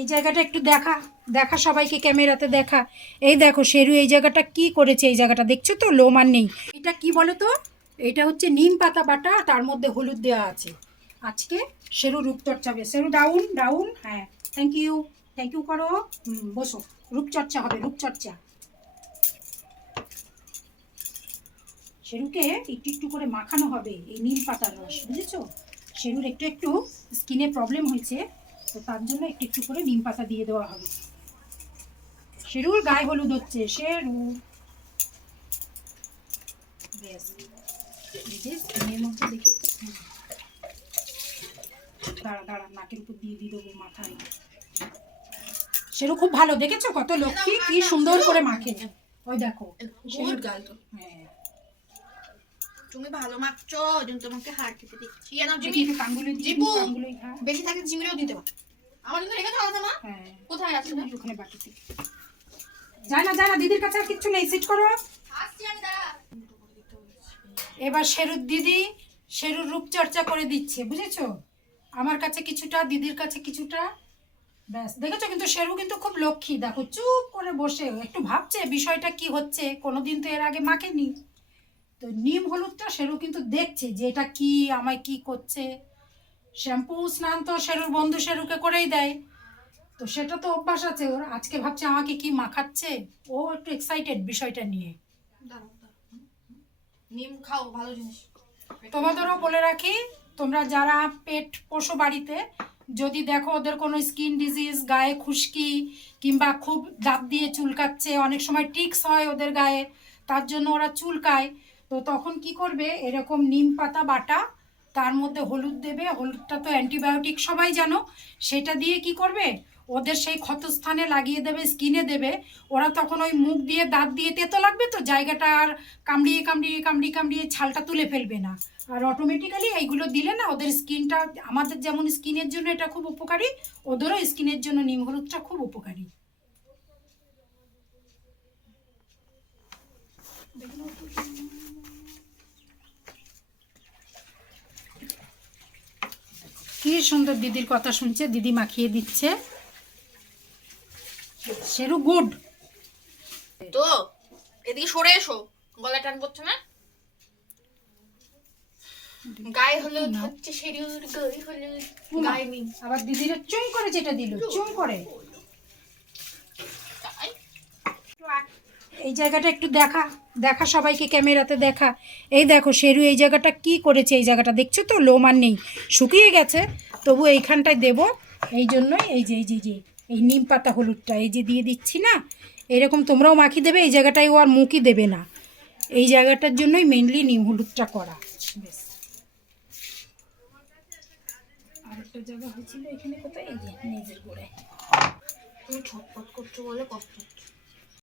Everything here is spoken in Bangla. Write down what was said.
এই জায়গাটা একটু দেখা দেখা সবাইকে ক্যামেরাতে দেখা। এই দেখো শেরু এই জায়গাটা কি করেছে, এই জায়গাটা দেখছো তো, লোম আর নেই। এটা কি বলো তো, এটা হচ্ছে নিম পাতা বাটা, তার মধ্যে হলুদ দেওয়া আছে। আজকে শেরু রূপচর্চা হবে। শেরু ডাউন ডাউন, হ্যাঁ থ্যাংক ইউ, থ্যাংক ইউ করো। বসো, রূপচর্চা হবে, রূপচর্চা। শেরুকে একটু একটু করে মাখানো হবে এই নিম পাতার রস, বুঝেছো? শেরুর একটু একটু স্কিনে প্রবলেম হয়েছে, তো তার জন্য একটু একটু করে নিম পাতা দিয়ে দেওয়া হবে। শেরুর গায়ে হলুদ হচ্ছে, শেরু বেশ স্কিনের মধ্যে দেখি। দাঁড়া দাঁড়া, নাকের উপর দিয়ে দিয়ে দেবো মাথায়। শেরু খুব ভালো, দেখেছো কত লক্ষ্মী, কি সুন্দর করে মাখে। ওই দেখো বহুত গাল তো। হ্যাঁ তুমি ভালো মাখছো, ওইজন্য তোমাকে হার খেতে দিচ্ছি। দেখি একটু কানগুলো দিয়ে দিই, কানগুলোই খা। বেশি থাকে জিমিরেও দিতে পারো। আমার জন্য রেখেছো আলাদা মা? হ্যাঁ কোথায় আছে না? ওখানে বাটিতে। যায় না দিদির কাছে আর কিচ্ছু নেই, সিট করো। আসছি আমি, দাঁড়া। এবার শেরুর দিদি শেরুর রূপচর্চা করে দিচ্ছে, বুঝেছো? আমার কাছে কিছুটা, দিদির কাছে কিছুটা, ব্যাস। দেখেছো কিন্তু শেরু কিন্তু খুব লক্ষ্মী, দেখো চুপ করে বসে একটু ভাবছে বিষয়টা কি হচ্ছে, কোনোদিন তো এর আগে মাখেনি। তো নিম হলুদটা শেরু কিন্তু দেখছে যে এটা কি, আমায় কি করছে। শ্যাম্পু স্নান তো শেরুর বন্ধু শেরুকে করেই দেয়, তো সেটা তো অভ্যাস আছে ওর। আজকে ভাবছে আমাকে কি মাখাচ্ছে, ও একটু এক্সাইটেড বিষয়টা নিয়ে। দাঁড়াও, দাঁড়াও। নিম খাও, ভালো জিনিস। তোমাদেরও বলে রাখি, তোমরা যারা পেট পোষো বাড়িতে, যদি দেখো ওদের কোনো স্কিন ডিজিজ, গায়ে খুশকি, কিংবা খুব দাঁত দিয়ে চুলকাচ্ছে, অনেক সময় টিক্স হয় ওদের গায়ে, তার জন্য ওরা চুলকায়, তো তখন কি করবে, এরকম নিম পাতা বাটা, তার মধ্যে হলুদ দেবে। হলুদটা তো অ্যান্টিবায়োটিক সবাই জানো, সেটা দিয়ে কি করবে, ওদের সেই ক্ষতস্থানে লাগিয়ে দেবে, স্কিনে দেবে। ওরা তখন ওই মুখ দিয়ে দাঁত দিয়ে তেতো লাগবে তো, জায়গাটা আর কামড়িয়ে কামড়িয়ে কামড়িয়ে কামড়িয়ে ছালটা তুলে ফেলবে না। আর অটোমেটিক্যালি এইগুলো দিলে না ওদের স্কিনটা, আমাদের যেমন স্কিনের জন্য এটা খুব উপকারী, ওদেরও স্কিনের জন্য নিম হলুদটা খুব উপকারী। কি সুন্দর দিদির কথা শুনছে, দিদি মাখিয়ে দিচ্ছে। শেরু গুড। তো এদিকে সরে এসো, গলা টান পড়ছে না? গায়ে হলুদ হচ্ছে শেরুর, গায়ে হলুদ, গায়ে নিম। আবার দিদির চুম করে যেটা দিল, চুম করে। এই জায়গাটা একটু দেখা দেখা সবাইকে ক্যামেরাতে দেখা। এই দেখো শেরু এই জায়গাটা কি করেছে, এই জায়গাটা দেখছো তো, লোম আর নেই, শুকিয়ে গেছে, তবু এইখানটায় দেবো। এই জন্যই এই যে এই যে যে এই নিম পাতা হলুদটা এই যে দিয়ে দিচ্ছি না, এরকম তোমরাও মাখিয়ে দেবে। এই জায়গাটায় ও আর মুখই দেবে না, এই জায়গাটার জন্যই মেনলি নিম হলুদটা করা। বেশ, আরেকটা জায়গা হয়েছিল এখানে, কোথায়, এই যে নিজের গোড়ায়। তুমি ছটফট করছো বলে কষ্ট হচ্ছে।